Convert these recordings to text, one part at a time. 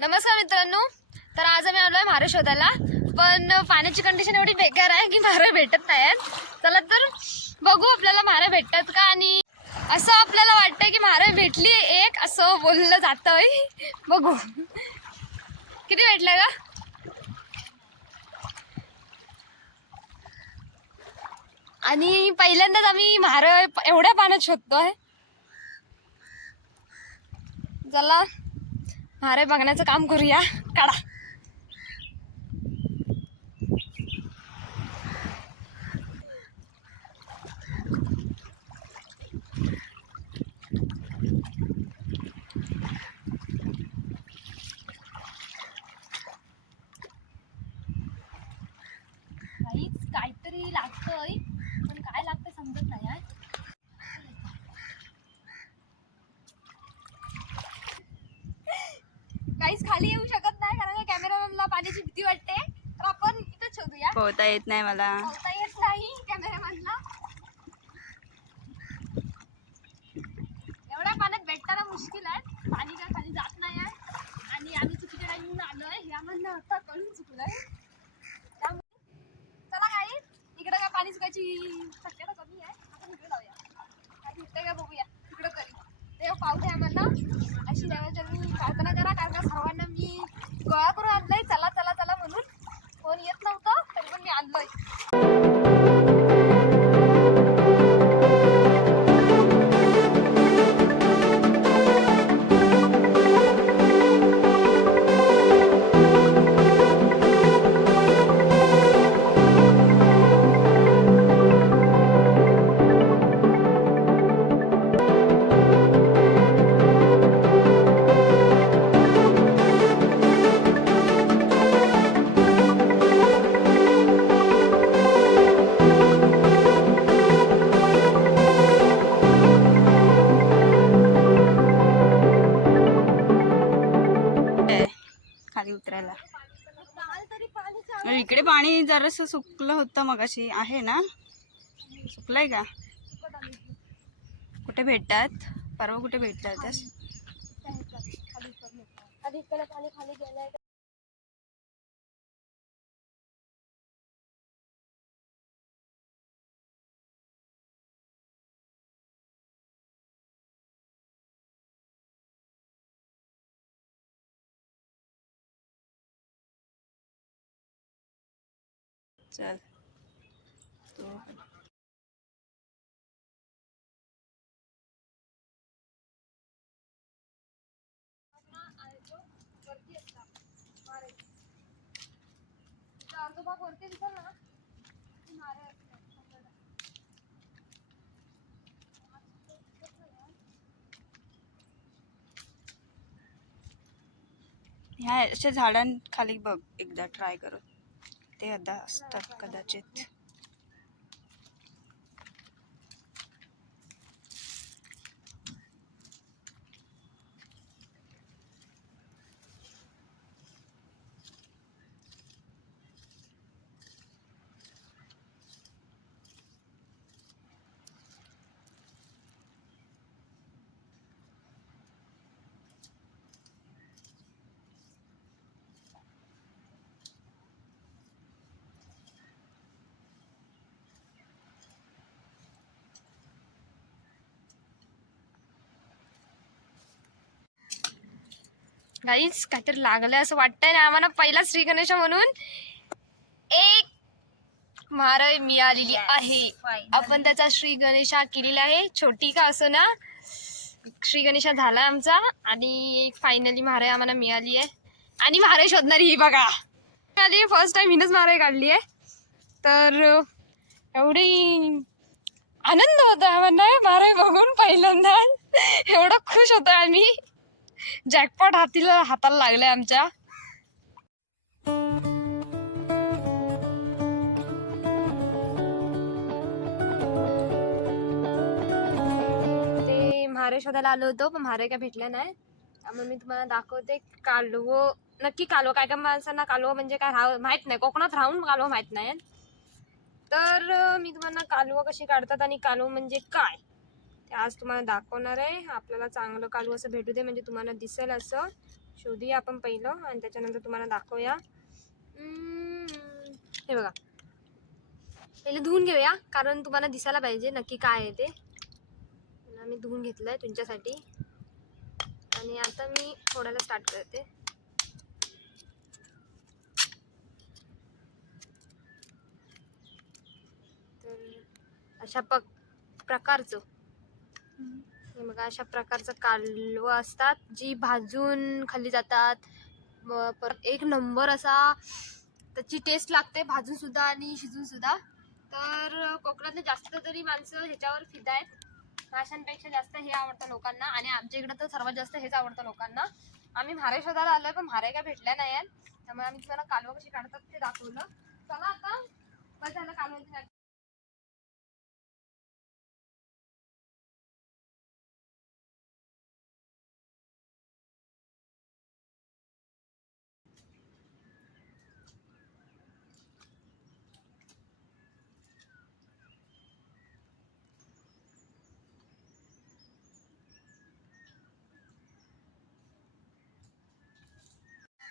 नमस्कार मित्रांनो, तर आज आम्ही आलोय म्हारे शोधायला. पण पाण्याची कंडिशन एवढी बेकार आहे की म्हारे भेटत नाहीत. चला तर बघू आपल्याला म्हारे भेटतात का. आणि असं आपल्याला वाटतंय की म्हारे भेटली एक असं बोललं जातंय. बघू किती भेटलं का. आणि पहिल्यांदाच आम्ही म्हारे एवढ्या पाण्यात शोधतोय. चला म्हारे बघण्याचं काम करूया. काढा. काहीतरी लागतंय पण काय लागतंय समजत नाही आहे. काहीच खाली येऊ शकत नाही कारण कॅमेरामॅनला पाण्याची भीती वाटते. तर आपण इथं शोधूया. पोहता येत नाही मला. पोहता येत नाही कॅमेरामॅनला. एवढ्या पाण्यात भेटताना मुश्किल आहे. पाणी काय खाली जात नाही आहे. आणि आम्ही चुकीच्या टाइमून आलोय हे आम्हाला आता कळून चुकलंय. चला काही इकडे काय पाणी चुकायची शक्यता कमी आहे. आपण इकडे जाऊया. काय भेटतंय का बघूया. इकडं तरी देव पाहू दे आम्हाला. अशी देवाचरणी प्रार्थना करा कारण का सर्वांना मी गोळा करून आणलंय. चला चला चला म्हणून कोण येत नव्हतं तरी पण मी आणलोय. खाली उतरायला इकडे पाणी जरासं सुकलं होतं मगाशी. आहे ना, सुकलंय का. कुठे भेटतात परवा कुठे भेटतात. चल तो वरती दिसल ना. ह्या अशा झाडांखाली बघ एकदा ट्राय करून. ते आता असतात कदाचित. गाईस काहीतरी लागलंय असं वाटतंय ना आम्हाला. पहिला श्री गणेश म्हणून एक म्हारे मिळालेली आहे. आपण त्याचा श्री गणेशा केलेला आहे. छोटी का असो ना श्री गणेशा झाला आमचा. आणि एक फायनली म्हारे आम्हाला मिळाली आहे. आणि म्हारे शोधणारी ही बघा मिळाली. फर्स्ट टाइम हिनच म्हारे काढली आहे. तर एवढी आनंद होतो आम्हाला म्हारे बघून. पहिल्यांदा एवढं खुश होतो आम्ही. जॅकपॉट हाताला लागलाय आमच्या. ते म्हारे शोधायला आलो होतो पण म्हारे काय भेटल्या नाही. त्यामुळे मी तुम्हाला दाखवते कालवं. नक्की कालवं काय काय माणसांना कालवं म्हणजे काय माहित नाही. कोकणात राहून कालवं माहित नाही. तर मी तुम्हाला कालवं कशी काढतात आणि कालवं म्हणजे काय ते आज तुम्हाला दाखवणार आहे. आपल्याला चांगलं कालवं असं भेटू दे म्हणजे तुम्हाला दिसेल असं. शोधूया आपण पहिलं आणि त्याच्यानंतर तुम्हाला दाखवूया. हे बघा, पहिले धुवून घेऊया कारण तुम्हाला दिसायला पाहिजे नक्की काय आहे ते. मी धुवून घेतलंय तुमच्यासाठी आणि आता मी फोडायला स्टार्ट करते. तर अशा प्रकारचं हे बघा, अशा प्रकारचं कालवं असतात जी भाजून खाल्ली जातात. परत एक नंबर असा त्याची टेस्ट लागते भाजून सुद्धा आणि शिजून सुद्धा. तर कोकणातले जास्त तरी माणसं ह्याच्यावर फिदा आहेत. माशांपेक्षा जास्त हे आवडतं लोकांना आणि आमच्या इकडं तर सर्वात जास्त हेच आवडतं लोकांना. आम्ही म्हारे शोधायला आलोय पण म्हारे काय भेटल्या नाही आहेत, त्यामुळे आम्ही तुम्हाला कालवं कशी काढतात ते दाखवलं. चला आता बस झालं कालवं.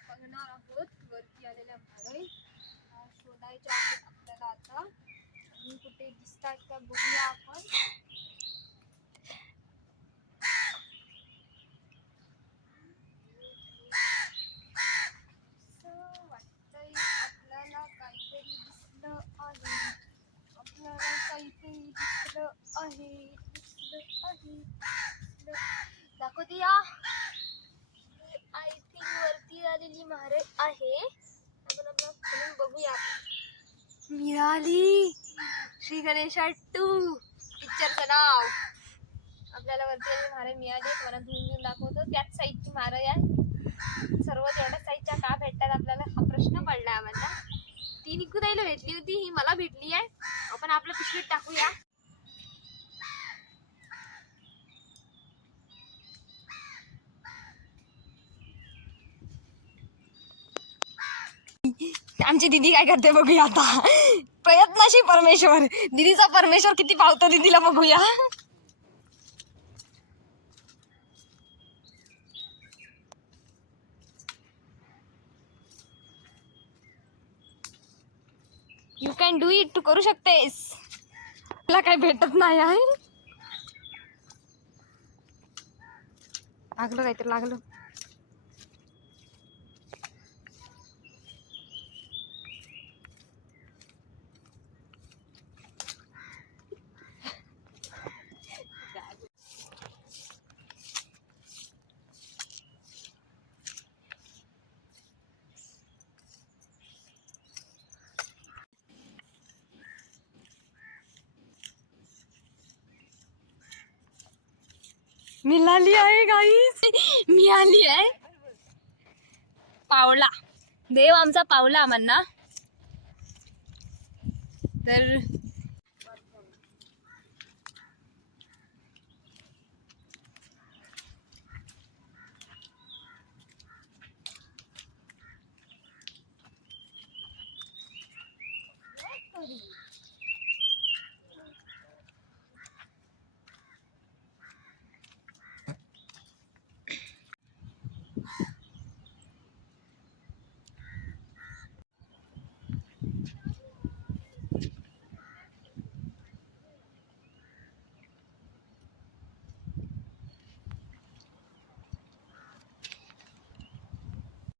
बघणार आहोत वरती आलेल्या म्हारई शोधायच्या आहेत आपल्याला आता. आणि कुठे दिसतात का बघूया आपण. वाटतंय आपल्याला काहीतरी दिसलं आहे. आपल्याला काहीतरी दिसलं आहे. दाखवते या. आय थिंक वरती आलेली म्हारई आहे. आपण आपला खोलून बघूया. मिळाली. श्री गणेशा 2 पिक्चरचं नाव. आपल्याला वरती आलेली म्हारई मिळाली. तुम्हाला धुवून दाखवतो. त्याच साईजची म्हारई आहे. सर्व तेवढ्या साईजच्या का भेटतात आपल्याला हा प्रश्न पडला आम्हाला. ती निकुताईला भेटली होती, ही मला भेटली आहे. आपण आपल्या पिशवीत टाकूया. आमची दीदी काय करते बघूया आता. प्रयत्नशी परमेश्वर. दीदीचा परमेश्वर किती पावतो दीदीला बघूया. You can do it. तू करू शकतेस. तुला काही भेटत नाही आहे. लागलं काहीतरी लागलं. मिळाली आहे गाईस. मिळाली आहे. पावला देव आमचा पावला आम्हाला. तर